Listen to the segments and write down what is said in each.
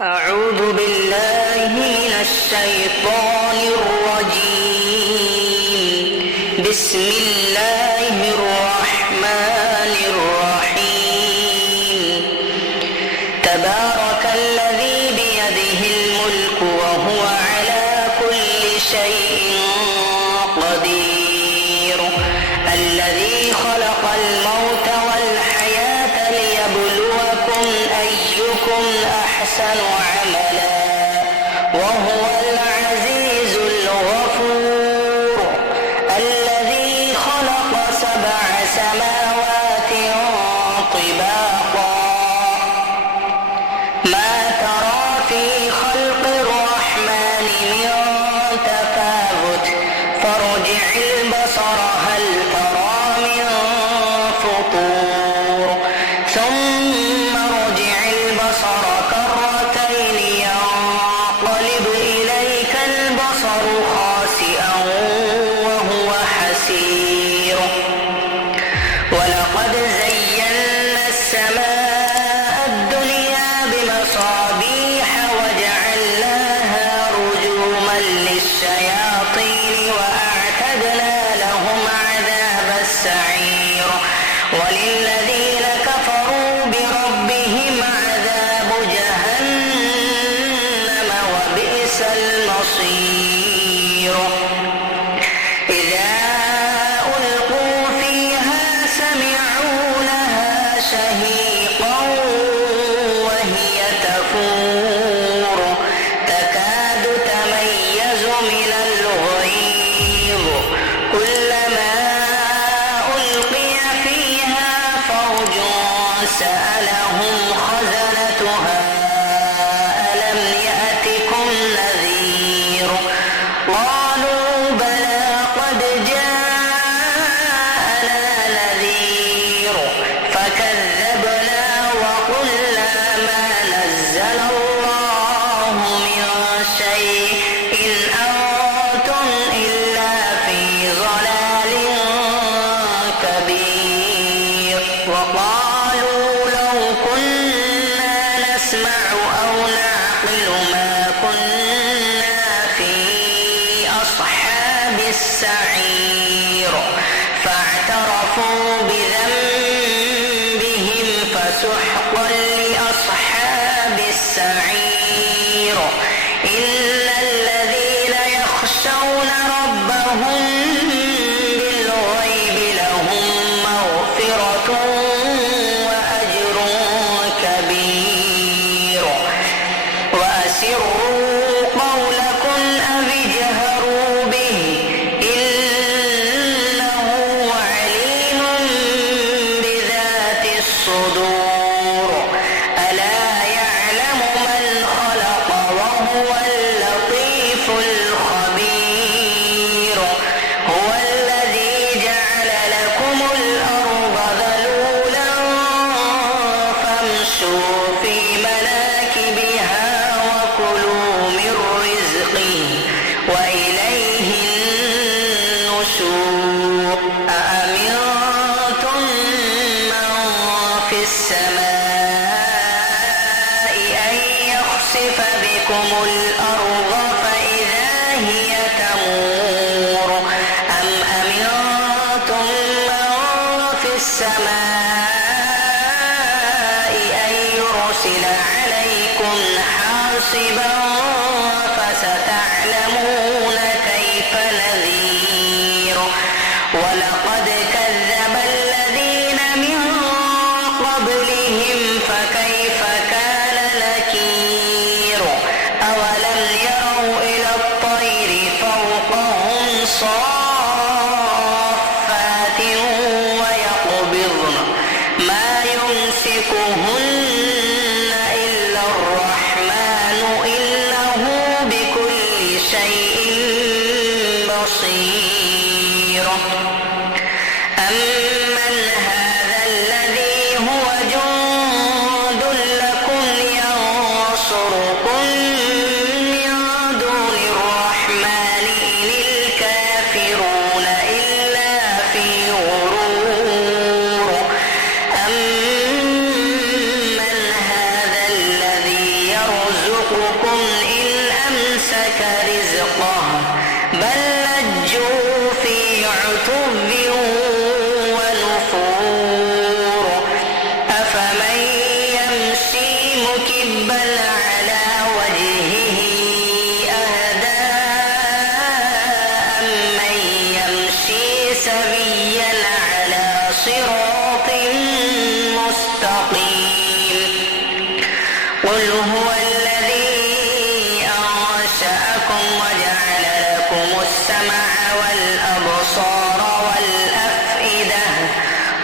أعوذ بالله من الشيطان الرجيم. بسم الله الرحمن الرحيم. تبارك الذي بيده الملك وهو على كل شيء قدير. الذي خلق الموت والحياة ليبلوكم أيكم أحسن عملا وهو العزيز الغفور. الذي خلق 7 سماوات طباقا ما ترى في خلق الرحمن من تفاوت فارجع البصر هل ترى من فطور ثم ارجع البصر كرتين ينقلب إليك البصر خاسئا وهو حسير. ولقد زينا السماء الدنيا بمصابيح وجعلناها رجوما للشياطين وأعتدنا لهم عذاب السعير. وللذين كفروا بربهم عذاب جهنم وبئس المصير. إذا ألقوا فيها سمعوا لها شهيقا وهي تفور تكاد تميز من الغيظ كلما ألقي فيها فوج سألهم خزنتها ألم يأتكم نذير قالوا بلى قد جاءنا نذير فكذبنا وقلنا ما نزل الله من شيء إن أنتم إلا في ضلال كبير. وقالوا لو كنا نسمع أو نعقل ما كنا في أصحاب السعير فاعترفوا بذنبهم فسحقا لأصحاب السعير. إن الذين يخشون ربهم بالغيب لهم مغفرة وأجر كبير. وأسروا قولكم أو اجهروا به إنه عليم بذات الصدور. ألا يعلم من خلق وهو اللطيف الخبير. هو الذي جعل لكم الأرض ذلولا فامشوا في مناكبها وكلوا من رزقه وإليه النشور. أأمنتم من في السماء أن يخسف بكم الأرض فإذا هي تمور أم أمنتم من في السماء أن يرسل عليكم حاصبا فستعلمون كيف نذير. ولقد كذب الذين من قبلهم فكيف كان نكير. أولم يروا إلى الطير فوقهم صافات ويقبضن ما يمسكهن إلا الرحمن إنه بكل شيء بصير. أمن هذا الذي هو جند لكم ينصركم من دون الرحمن إن الكافرون إلا في غرور. أمن هذا الذي يرزقكم يرزقكم إن أمسك رزقه بل لجوا في عتو ونفور أفمن يمشي مكبا على وجهه أهدى أمن يمشي سويا على صراط مستقيم قل هو الذي أنشأكم وجعل لكم السمع والأبصار والأفئدة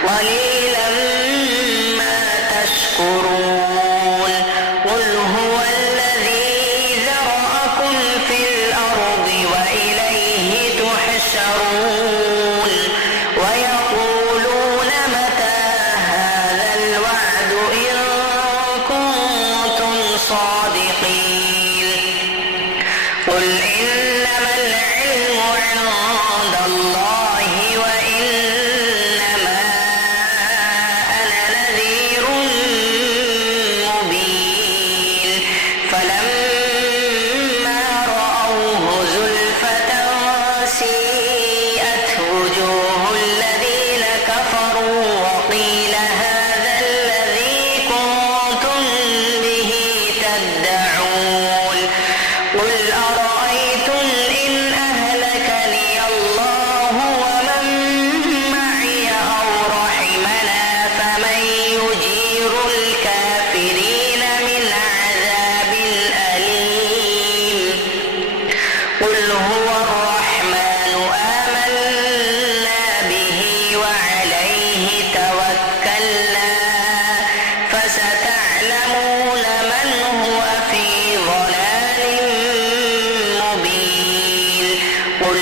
قليلا ما تشكرون قل هو الذي ذرأكم في الأرض وإليه تحشرون ويقولون متى هذا الوعد إن كنتم صادقين قل إنما العلم عند الله وإنما أنا نذير مبين فلما رأوه زلفة سيئت وجوه الذين كفروا وقيل هذا الذي كنتم به تدعون قل أرأيتم إن أهلكني الله ومن معي أو رحمنا فمن يجير الكافرين من عذاب أليم قل هو الرحمن آمنا به وعليه توكلنا فستعلمون من هو في ضلال مبين قل